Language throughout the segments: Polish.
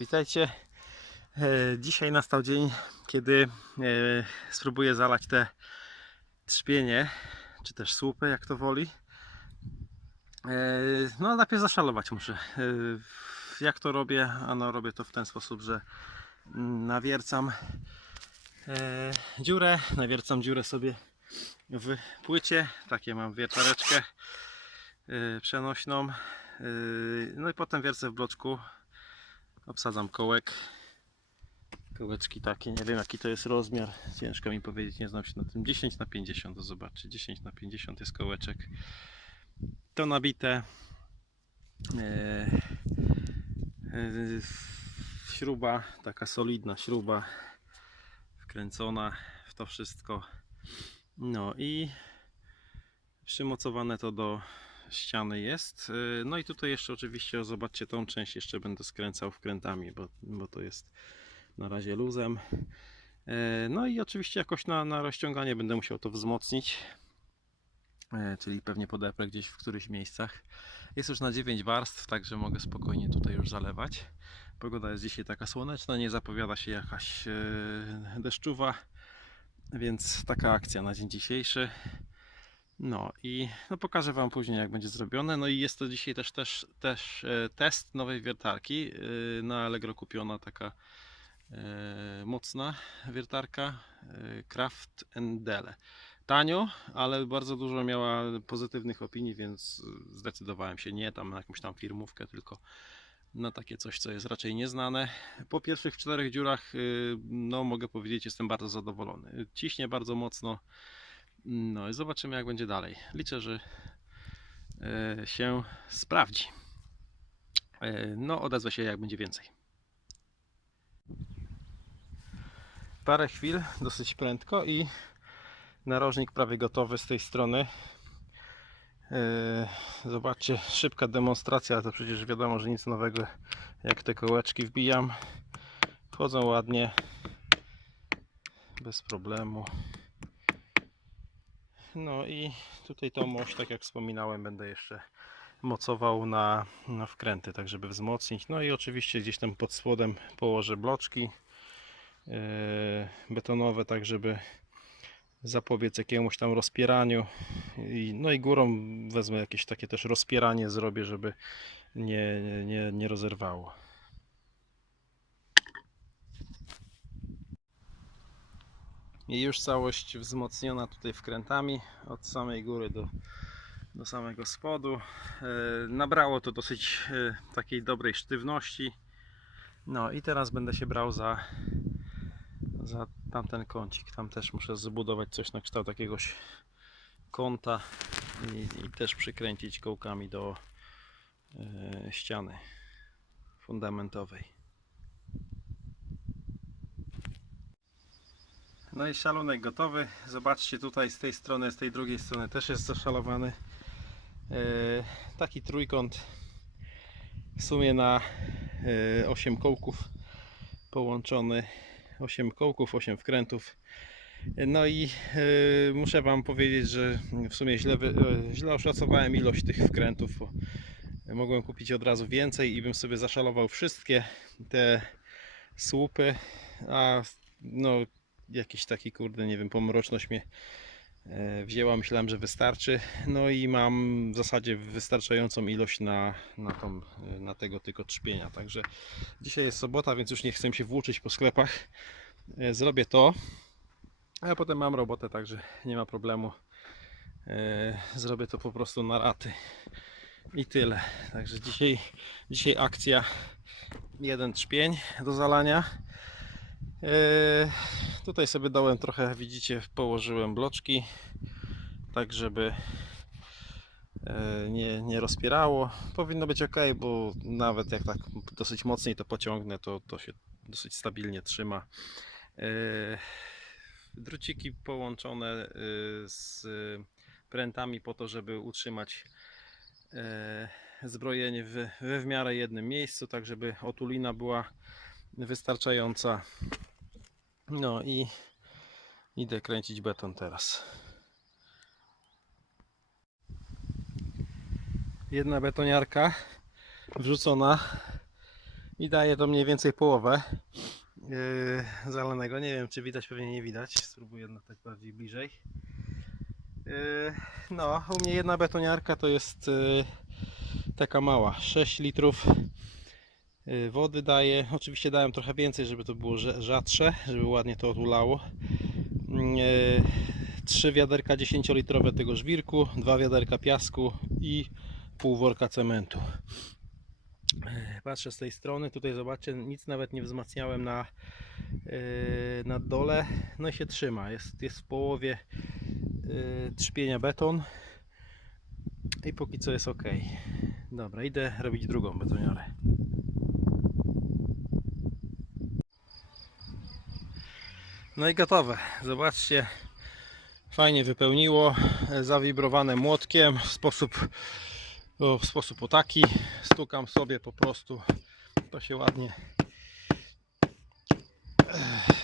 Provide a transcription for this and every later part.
Witajcie. E, Dzisiaj nastał dzień, kiedy e, spróbuję zalać te trzpienie, czy też słupy, jak to woli. E, No, najpierw zaszalować muszę. Jak to robię? Ano, robię to w ten sposób, że nawiercam dziurę, nawiercam dziurę sobie w płycie. Takie mam wiertareczkę przenośną. No i potem wiercę w bloczku obsadzam kołek. Kołeczki takie, nie wiem jaki to jest rozmiar. Ciężko mi powiedzieć, nie znam się na tym. 10 na 50 to zobaczcie, 10 na 50 jest kołeczek. To nabite e, e, śruba, taka solidna śruba wkręcona w to wszystko. No i przymocowane to do ściany jest. Yy, No i tutaj jeszcze oczywiście, o, zobaczcie, tą część jeszcze będę skręcał wkrętami, bo, bo to jest na razie luzem. Yy, No i oczywiście jakoś na, na rozciąganie będę musiał to wzmocnić, Yy, czyli pewnie podeprę gdzieś w którychś miejscach. Jest już na 9 warstw, także mogę spokojnie tutaj już zalewać. Pogoda jest dzisiaj taka słoneczna, nie zapowiada się jakaś deszczowa, więc taka akcja na dzień dzisiejszy. No i no pokażę Wam później jak będzie zrobione. No i jest to dzisiaj też, też, też e, test nowej wiertarki. e, Na Allegro kupiona taka e, mocna wiertarka e, Craft Dele. Tanio, ale bardzo dużo miała pozytywnych opinii, więc zdecydowałem się nie tam na jakąś tam firmówkę, tylko na takie coś, co jest raczej nieznane. Po pierwszych czterech dziurach, no mogę powiedzieć, jestem bardzo zadowolony. Ciśnie bardzo mocno. No i zobaczymy jak będzie dalej. Liczę, że e, się sprawdzi. E, No, odezwę się jak będzie więcej. Parę chwil, dosyć prędko i narożnik prawie gotowy z tej strony. E, Zobaczcie, szybka demonstracja, to przecież wiadomo, że nic nowego jak te kołeczki wbijam. Wchodzą ładnie, bez problemu. No i tutaj tą oś, tak jak wspominałem, będę jeszcze mocował na, na wkręty, tak żeby wzmocnić. No i oczywiście gdzieś tam pod spodem położę bloczki yy, betonowe, tak żeby zapobiec jakiemuś tam rozpieraniu. I, no i górą wezmę jakieś takie też rozpieranie zrobię, żeby nie, nie, nie rozerwało. I już całość wzmocniona tutaj wkrętami od samej góry do, do samego spodu. E, Nabrało to dosyć e, takiej dobrej sztywności. No i teraz będę się brał za, za tamten kącik. Tam też muszę zbudować coś na kształt jakiegoś kąta i, i też przykręcić kołkami do e, ściany fundamentowej. No i szalonek gotowy. Zobaczcie tutaj z tej strony, z tej drugiej strony też jest zaszalowany. E, taki trójkąt w sumie na e, 8 kołków połączony. 8 kołków, 8 wkrętów. No i e, muszę Wam powiedzieć, że w sumie źle, e, źle oszacowałem ilość tych wkrętów. Mogłem kupić od razu więcej i bym sobie zaszalował wszystkie te słupy, a no jakiś taki kurde, nie wiem, pomroczność mnie e, wzięła, myślałem, że wystarczy. No i mam w zasadzie wystarczającą ilość na, na, tą, e, na tego tylko trzpienia. Także dzisiaj jest sobota, więc już nie chcę się włóczyć po sklepach. E, Zrobię to, a potem mam robotę, także nie ma problemu. Zrobię to po prostu na raty. I tyle. Także dzisiaj, dzisiaj akcja jeden trzpień do zalania. Eee, tutaj sobie dałem trochę, widzicie, położyłem bloczki, tak żeby e, nie, nie rozpierało. Powinno być ok, bo nawet jak tak dosyć mocniej to pociągnę, to, to się dosyć stabilnie trzyma. Eee, druciki połączone e, z prętami po to, żeby utrzymać e, zbrojenie we w miarę jednym miejscu, tak żeby otulina była wystarczająca. No i idę kręcić beton teraz. Jedna betoniarka wrzucona i daje to mniej więcej połowę yy, zalanego. Nie wiem, czy widać, pewnie nie widać. Spróbuję jednak tak bardziej bliżej. Yy, no, u mnie jedna betoniarka to jest yy, taka mała, 6 litrów wody daje. Oczywiście dałem trochę więcej, żeby to było rzadsze, żeby ładnie to otulało. Yy, Trzy wiaderka 10-litrowe tego żwirku, dwa wiaderka piasku i pół worka cementu. E, Patrzę z tej strony, tutaj zobaczcie, nic nawet nie wzmacniałem na, na dole, no i się trzyma, jest, jest w połowie trzpienia beton i póki co jest ok. Dobra, idę robić drugą betoniarę. No i gotowe, zobaczcie, fajnie wypełniło, e, zawibrowane młotkiem. W sposób w sposób o taki. Stukam sobie po prostu. To się ładnie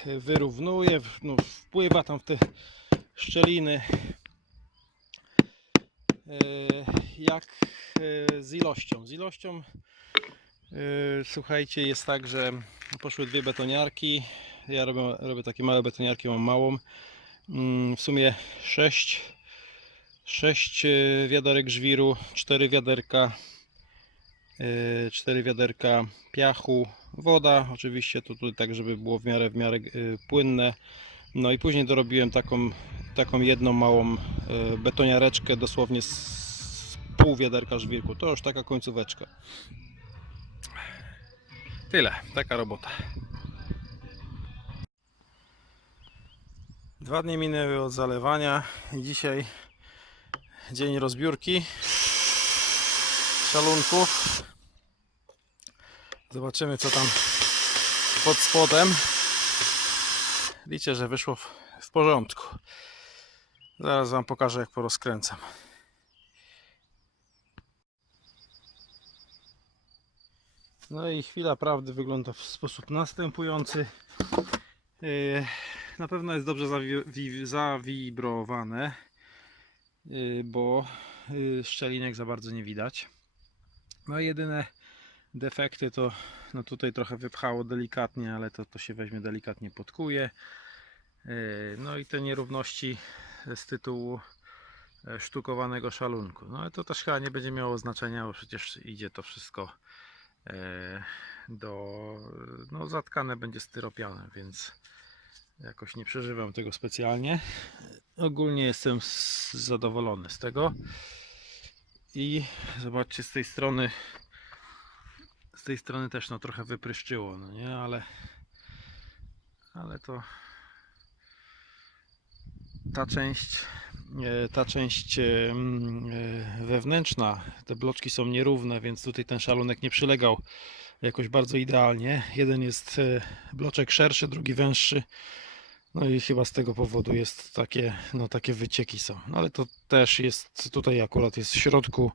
e, wyrównuje. No, wpływa tam w te szczeliny. E, jak z ilością? Z ilością słuchajcie jest tak, że poszły dwie betoniarki ja robię, robię takie małe betoniarki, mam małą Mm, w sumie 6 6 wiaderek żwiru, 4 wiaderka 4 wiaderka piachu, woda oczywiście to tutaj tak, żeby było w miarę w miarę y, płynne. No i później dorobiłem taką, taką jedną małą y, betoniareczkę dosłownie z pół wiaderka żwirku. To już taka końcóweczka. Tyle, taka robota. Dwa dni minęły od zalewania i dzisiaj dzień rozbiórki szalunków. Zobaczymy co tam pod spodem. Liczę, że wyszło w, porządku. Zaraz Wam pokażę jak porozkręcam. No i chwila prawdy wygląda w sposób następujący. Yy, na pewno jest dobrze zawi- wi- zawibrowane, yy, bo yy, szczelinek za bardzo nie widać. No jedyne defekty to no tutaj trochę wypchało delikatnie, ale to, to się weźmie delikatnie podkuje. Yy, No i te nierówności z tytułu e, sztukowanego szalunku. No ale to też chyba nie będzie miało znaczenia, bo przecież idzie to wszystko e, do, no zatkane będzie styropianem, więc jakoś nie przeżywam tego specjalnie. Ogólnie jestem zadowolony z tego. I zobaczcie z tej strony z tej strony też no trochę wypryszczyło, no nie, ale ale to ta część e, ta część e, e, wewnętrzna, te bloczki są nierówne, więc tutaj ten szalonek nie przylegał jakoś bardzo idealnie. Jeden jest e, bloczek szerszy, drugi węższy. No i chyba z tego powodu jest takie, no takie wycieki są. No ale to też jest, tutaj akurat jest w środku,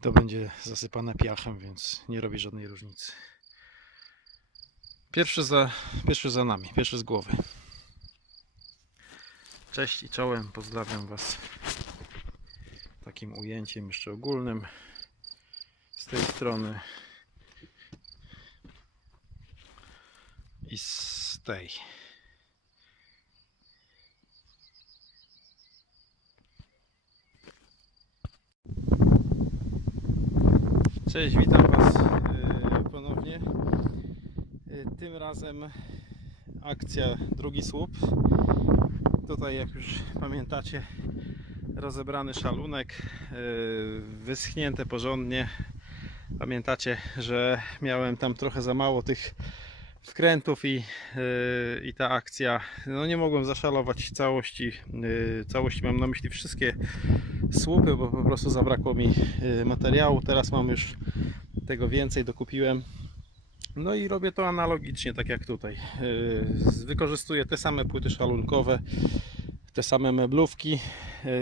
to będzie zasypane piachem, więc nie robi żadnej różnicy. Pierwszy za, pierwszy za nami, pierwszy z głowy. Cześć i czołem, pozdrawiam Was takim ujęciem jeszcze ogólnym z tej strony i z tej. Cześć, witam Was yy, ponownie. Yy, Tym razem akcja drugi słup. Tutaj, jak już pamiętacie, rozebrany szalunek, yy, wyschnięte porządnie. Pamiętacie, że miałem tam trochę za mało tych wkrętów i, yy, i ta akcja, no nie mogłem zaszalować całości, yy, całości mam na myśli wszystkie słupy, bo po prostu zabrakło mi yy, materiału. Teraz mam już tego więcej, dokupiłem. No i robię to analogicznie, tak jak tutaj. Wykorzystuję te same płyty szalunkowe, te same meblówki.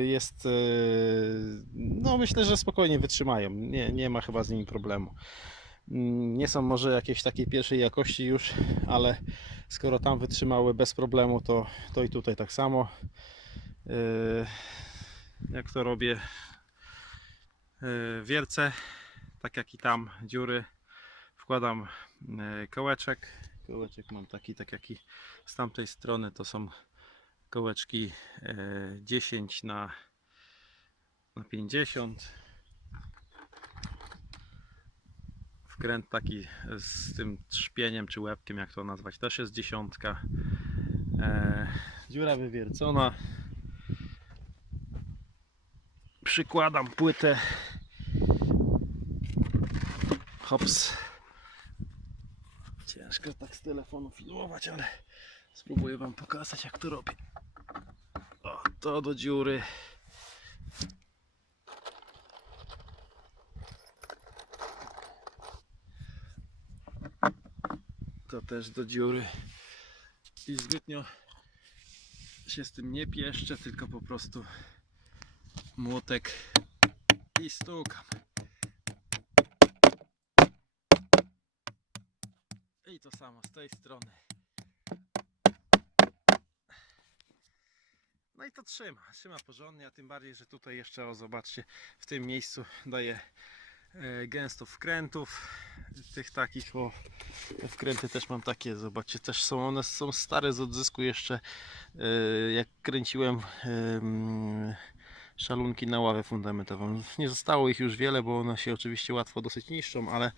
Jest, no myślę, że spokojnie wytrzymają. Nie, nie ma chyba z nimi problemu. Mm, Nie są może jakiejś takiej pierwszej jakości już, ale skoro tam wytrzymały bez problemu, to, to i tutaj tak samo. Yy, Jak to robię? Yy, Wiercę, tak jak i tam, dziury wkładam e, kołeczek. Kołeczek mam taki, tak jak i z tamtej strony to są kołeczki e, 10 na, na 50. Wkręt taki z tym trzpieniem czy łebkiem, jak to nazwać, też jest dziesiątka. E, dziura wywiercona. Przykładam płytę. Hops. Ciężko tak z telefonu filmować, ale spróbuję Wam pokazać jak to robię. O, to do dziury. To też do dziury. I zbytnio się z tym nie pieszczę, tylko po prostu młotek i stukam. I to samo z tej strony. No i to trzyma, trzyma porządnie, a tym bardziej, że tutaj jeszcze, o zobaczcie, w tym miejscu daje gęsto wkrętów, tych takich, o, wkręty też mam takie, zobaczcie, też są, one są stare z odzysku jeszcze, e, jak kręciłem em, szalunki na ławę fundamentową. Nie zostało ich już wiele, bo one się oczywiście łatwo dosyć niszczą, ale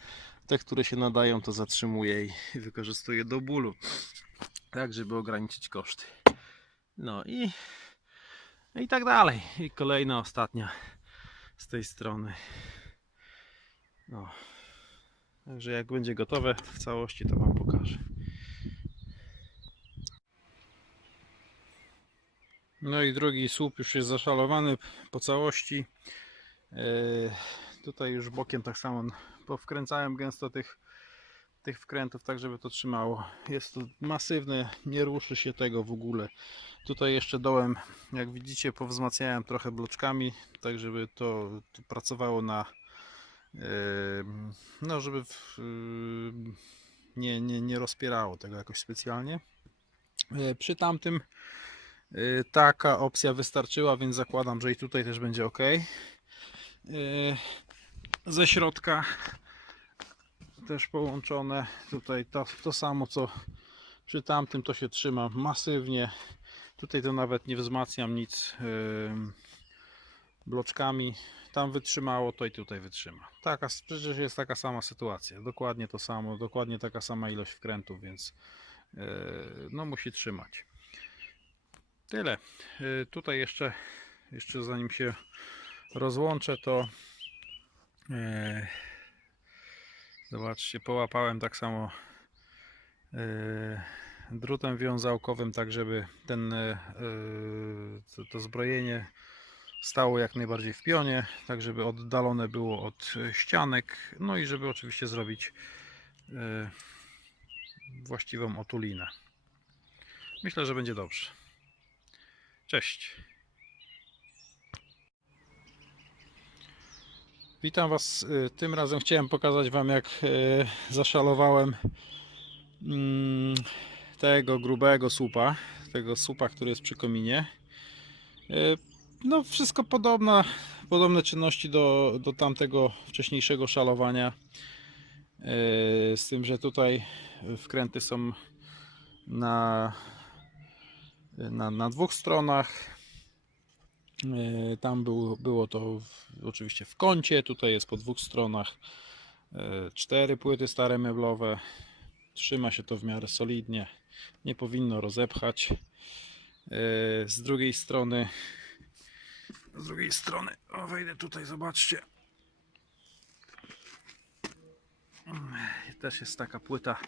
te, które się nadają, to zatrzymuję i wykorzystuję do bólu, tak żeby ograniczyć koszty. No i, i tak dalej. I kolejna, ostatnia z tej strony. No. Także jak będzie gotowe w całości, to Wam pokażę. No i drugi słup już jest zaszalowany po całości. E, tutaj już bokiem tak samo powkręcałem gęsto tych, tych wkrętów, tak żeby to trzymało. Jest to masywne, nie ruszy się tego w ogóle. Tutaj jeszcze dołem, jak widzicie, powzmacniałem trochę bloczkami, tak żeby to, to pracowało na no żeby w, e, nie, nie, nie rozpierało tego jakoś specjalnie. E, Przy tamtym Y, Taka opcja wystarczyła, więc zakładam, że i tutaj też będzie ok. Ze środka też połączone. Tutaj to, to samo co przy tamtym to się trzyma masywnie. Tutaj to nawet nie wzmacniam nic bloczkami. Tam wytrzymało, to i tutaj wytrzyma. Taka, przecież jest taka sama sytuacja. Dokładnie to samo, dokładnie taka sama ilość wkrętów, więc yy, no musi trzymać. Tyle. Y, Tutaj jeszcze, jeszcze zanim się rozłączę, to e, zobaczcie, połapałem tak samo e, drutem wiązałkowym, tak żeby ten, e, to zbrojenie stało jak najbardziej w pionie, tak żeby oddalone było od ścianek, no i żeby oczywiście zrobić e, właściwą otulinę. Myślę, że będzie dobrze. Cześć. Witam Was. y, Tym razem chciałem pokazać Wam, jak zaszalowałem mm, tego grubego słupa. Tego słupa, który jest przy kominie. No, wszystko podobna, podobne czynności do, do tamtego wcześniejszego szalowania. Y, Z tym, że tutaj wkręty są na na, na dwóch stronach. E, Tam było, było to w, oczywiście w kącie, tutaj jest po dwóch stronach. E, Cztery płyty stare meblowe. Trzyma się to w miarę solidnie. Nie powinno rozepchać. E, Z drugiej strony, z drugiej strony, o wejdę tutaj, zobaczcie. Też jest taka płyta e,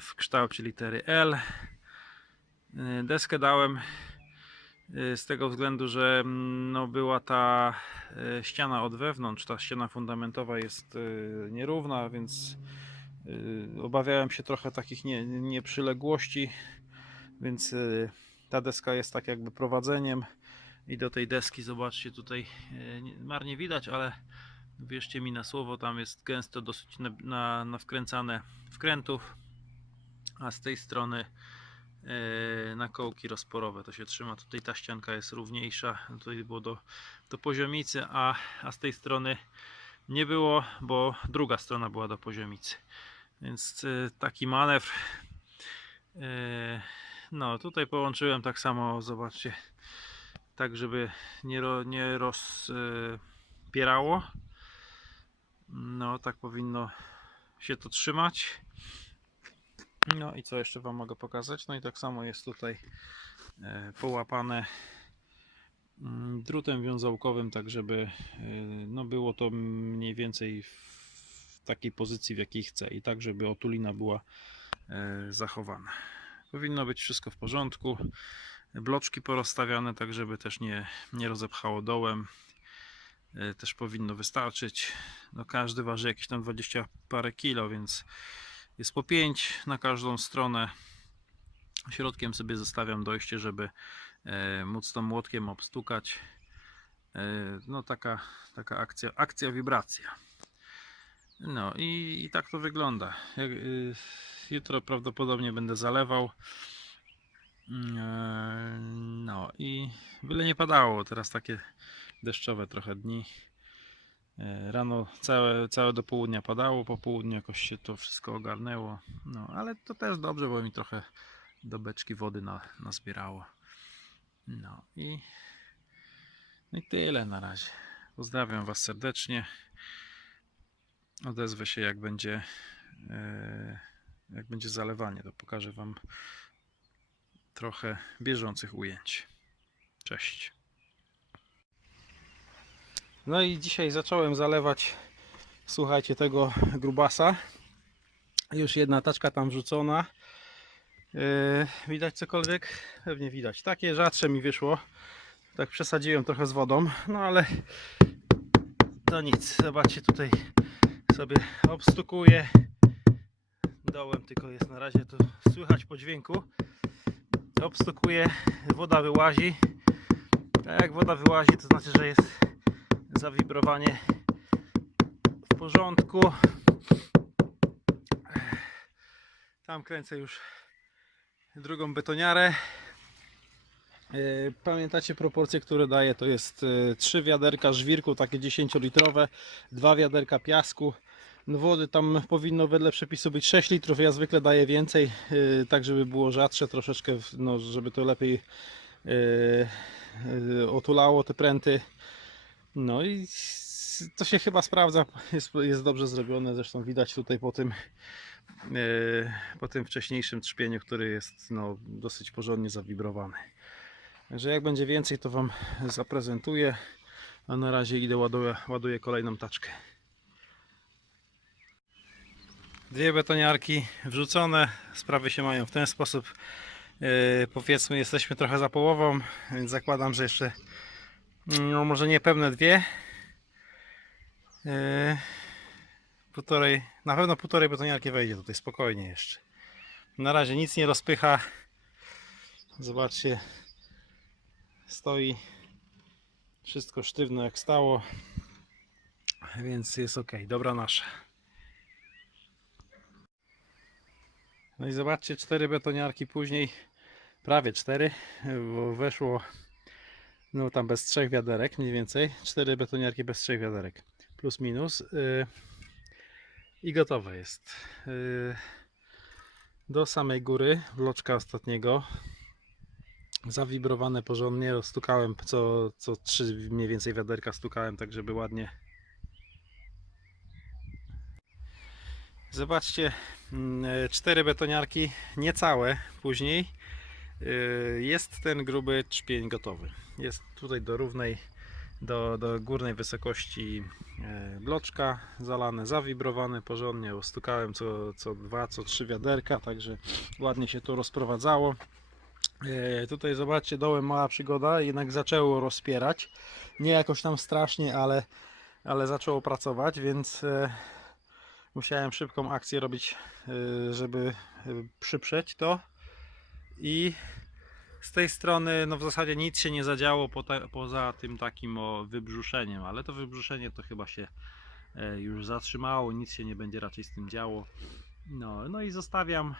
w kształcie litery L. Y, Deskę dałem y, z tego względu, że mm, no, była ta ściana od wewnątrz, ta ściana fundamentowa jest nierówna, więc obawiałem się trochę takich nie- nieprzyległości, więc ta deska jest tak jakby prowadzeniem i do tej deski zobaczcie tutaj nie- marnie widać, ale wierzcie mi na słowo, tam jest gęsto dosyć na, na, na wkręcane wkrętów, a z tej strony e, na kołki rozporowe to się trzyma. Tutaj ta ścianka jest równiejsza, tutaj było do, do poziomicy, a, a z tej strony nie było, bo druga strona była do poziomicy. Więc e, taki manewr. E, No, tutaj połączyłem tak samo, zobaczcie, tak żeby nie, ro, nie rozpierało. No, tak powinno się to trzymać. No i co jeszcze Wam mogę pokazać? No i tak samo jest tutaj e, połapane mm, drutem wiązałkowym, tak żeby e, no było to mniej więcej w takiej pozycji, w jakiej chcę i tak, żeby otulina była e, zachowana. Powinno być wszystko w porządku. Bloczki porozstawiane, tak żeby też nie, nie rozepchało dołem. E, Też powinno wystarczyć. No każdy waży jakieś tam 20 parę kilo, więc jest po 5 na każdą stronę. Środkiem sobie zostawiam dojście, żeby e, móc to młotkiem obstukać. E, no taka, taka akcja, akcja wibracja. No i, i tak to wygląda. Y, jutro prawdopodobnie będę zalewał. Mm, e, No i byle nie padało. Teraz takie deszczowe trochę dni. E, Rano całe, całe do południa padało, po południu jakoś się to wszystko ogarnęło. No, ale to też dobrze, bo mi trochę do beczki wody na, nazbierało. No i, no i tyle na razie. Pozdrawiam Was serdecznie. Odezwę się jak będzie e, jak będzie zalewanie, to pokażę Wam trochę bieżących ujęć. Cześć. No i dzisiaj zacząłem zalewać, słuchajcie, tego grubasa. Już jedna taczka tam wrzucona. Yy, widać cokolwiek? Pewnie widać. Takie rzadsze mi wyszło. Tak przesadziłem trochę z wodą, no ale to nic. Zobaczcie, tutaj sobie obstukuję. Dołem tylko jest na razie to słychać po dźwięku. Obstukuję, woda wyłazi. Tak jak woda wyłazi, to znaczy, że jest zawibrowanie w porządku. Tam kręcę już drugą betoniarę. E, Pamiętacie proporcje, które daję? To jest 3 wiaderka żwirku, takie 10-litrowe, 2 wiaderka piasku. Wody tam powinno wedle przepisu być 6 litrów, ja zwykle daję więcej, e, tak żeby było rzadsze troszeczkę, no, żeby to lepiej e, e, otulało te pręty. No i to się chyba sprawdza, jest, jest dobrze zrobione, zresztą widać tutaj po tym, po tym wcześniejszym trzpieniu, który jest no, dosyć porządnie zawibrowany. Także jak będzie więcej, to Wam zaprezentuję, a na razie idę ładuję, ładuję kolejną taczkę. Dwie betoniarki wrzucone, sprawy się mają w ten sposób. E, powiedzmy, jesteśmy trochę za połową, więc zakładam, że jeszcze no może nie pełne dwie. Yy, półtorej, na pewno półtorej betoniarki wejdzie tutaj spokojnie jeszcze. Na razie nic nie rozpycha. Zobaczcie, stoi wszystko sztywno jak stało, więc jest ok. Dobra nasza. No i zobaczcie, cztery betoniarki później, prawie cztery, bo weszło no tam bez trzech wiaderek mniej więcej. Cztery betoniarki bez trzech wiaderek. Plus minus. Yy, I gotowe jest. Yy, do samej góry, bloczka ostatniego. Zawibrowane porządnie. Stukałem co, co trzy mniej więcej wiaderka stukałem, tak żeby ładnie. Zobaczcie, mm, cztery betoniarki, niecałe później. Yy, Jest ten gruby trzpień gotowy. Jest tutaj do równej, do, do górnej wysokości e, bloczka zalane, zawibrowane porządnie. Ostukałem co, co dwa, co trzy wiaderka, także ładnie się to rozprowadzało. E, Tutaj zobaczcie, dołem mała przygoda, jednak zaczęło rozpierać. Nie jakoś tam strasznie, ale, ale zaczęło pracować, więc e, musiałem szybką akcję robić, e, żeby e, przyprzeć to. I z tej strony no w zasadzie nic się nie zadziało poza tym takim o wybrzuszeniem, ale to wybrzuszenie to chyba się e, już zatrzymało, nic się nie będzie raczej z tym działo. No, no i zostawiam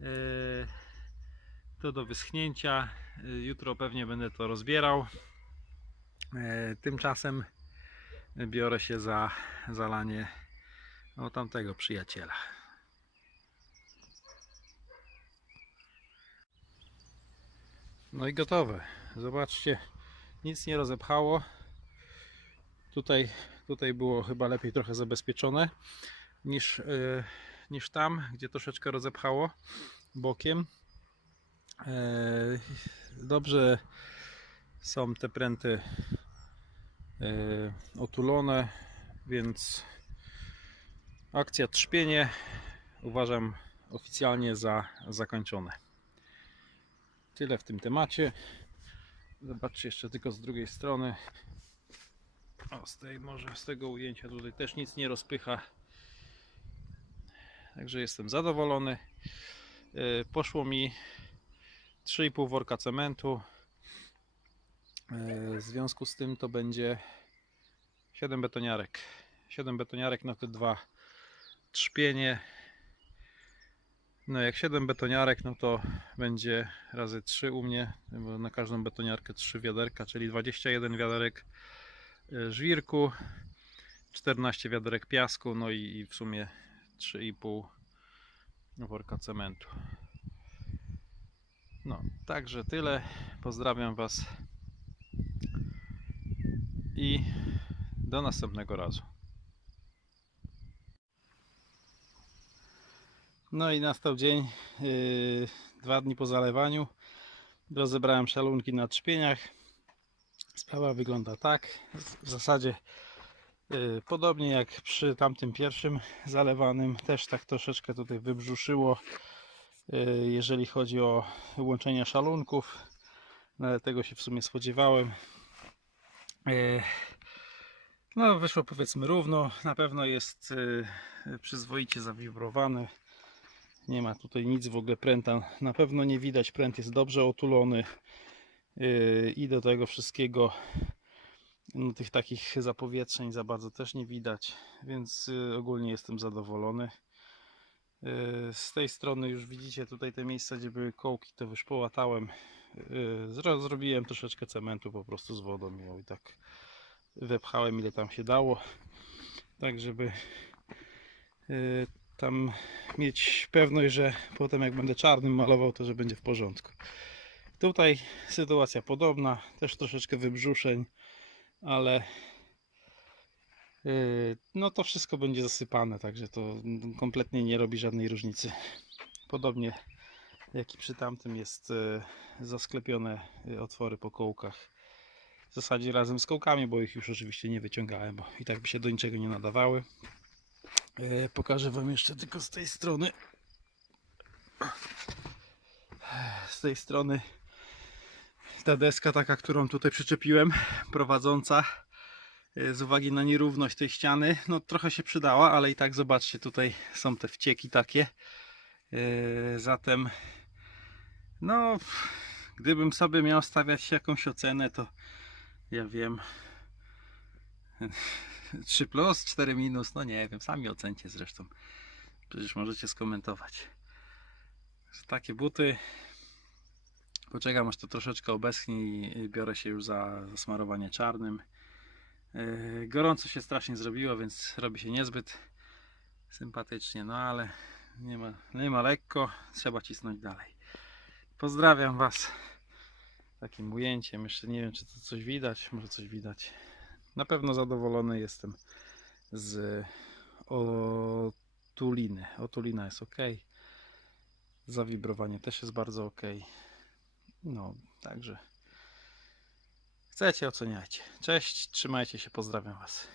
e, to do wyschnięcia. Jutro pewnie będę to rozbierał. E, Tymczasem biorę się za zalanie o tamtego przyjaciela. No i gotowe. Zobaczcie, nic nie rozepchało. Tutaj, tutaj było chyba lepiej trochę zabezpieczone niż, yy, niż tam, gdzie troszeczkę rozepchało bokiem. Yy, dobrze są te pręty yy, otulone, więc akcja trzpienie uważam oficjalnie za zakończone. Tyle w tym temacie. Zobaczcie jeszcze tylko z drugiej strony. O, z tej może z tego ujęcia tutaj też nic nie rozpycha. Także jestem zadowolony. Yy, Poszło mi 3,5 worka cementu. Yy, W związku z tym to będzie 7 betoniarek. 7 betoniarek na te dwa trzpienie. No jak 7 betoniarek, no to będzie razy 3 u mnie, bo na każdą betoniarkę 3 wiaderka, czyli 21 wiaderek e, żwirku, 14 wiaderek piasku, no i i w sumie 3,5 worka cementu. No, także tyle. Pozdrawiam Was i do następnego razu. No i nastał dzień, yy, dwa dni po zalewaniu. Rozebrałem szalunki na trzpieniach. Sprawa wygląda tak. W zasadzie yy, podobnie jak przy tamtym pierwszym zalewanym, też tak troszeczkę tutaj wybrzuszyło, yy, jeżeli chodzi o łączenie szalunków. No, ale tego się w sumie spodziewałem. No, wyszło powiedzmy równo. Na pewno jest przyzwoicie zawibrowany. Nie ma tutaj nic w ogóle pręta. Na pewno nie widać. Pręt jest dobrze otulony. Yy, I do tego wszystkiego no, tych takich zapowietrzeń za bardzo też nie widać. Więc yy, ogólnie jestem zadowolony. Yy, Z tej strony już widzicie tutaj te miejsca, gdzie były kołki, to już połatałem. Zro- Zrobiłem troszeczkę cementu po prostu z wodą i tak wepchałem ile tam się dało. Tak żeby tam mieć pewność, że potem jak będę czarnym malował, to że będzie w porządku. Tutaj sytuacja podobna, też troszeczkę wybrzuszeń, ale yy, no to wszystko będzie zasypane, także to kompletnie nie robi żadnej różnicy. Podobnie jak i przy tamtym jest yy, zasklepione yy, otwory po kołkach. W zasadzie razem z kołkami, bo ich już oczywiście nie wyciągałem, bo i tak by się do niczego nie nadawały. E, Pokażę Wam jeszcze tylko z tej strony. Z tej strony ta deska taka, którą tutaj przyczepiłem, prowadząca e, z uwagi na nierówność tej ściany, no trochę się przydała, ale i tak zobaczcie, tutaj są te wcieki takie. E, Zatem no gdybym sobie miał stawiać jakąś ocenę, to ja wiem 3 plus, 4 minus, no nie wiem, sami ocencie zresztą. Przecież możecie skomentować. Że Takie buty. Poczekam aż to troszeczkę obeschnie i biorę się już za, za smarowanie czarnym. Yy, Gorąco się strasznie zrobiło, więc robi się niezbyt sympatycznie, no ale nie ma, nie ma lekko, trzeba cisnąć dalej. Pozdrawiam Was takim ujęciem. Jeszcze nie wiem, czy to coś widać, może coś widać. Na pewno zadowolony jestem z otuliny. Otulina jest ok. Zawibrowanie też jest bardzo ok. No, także chcecie, oceniajcie. Cześć, trzymajcie się, pozdrawiam Was.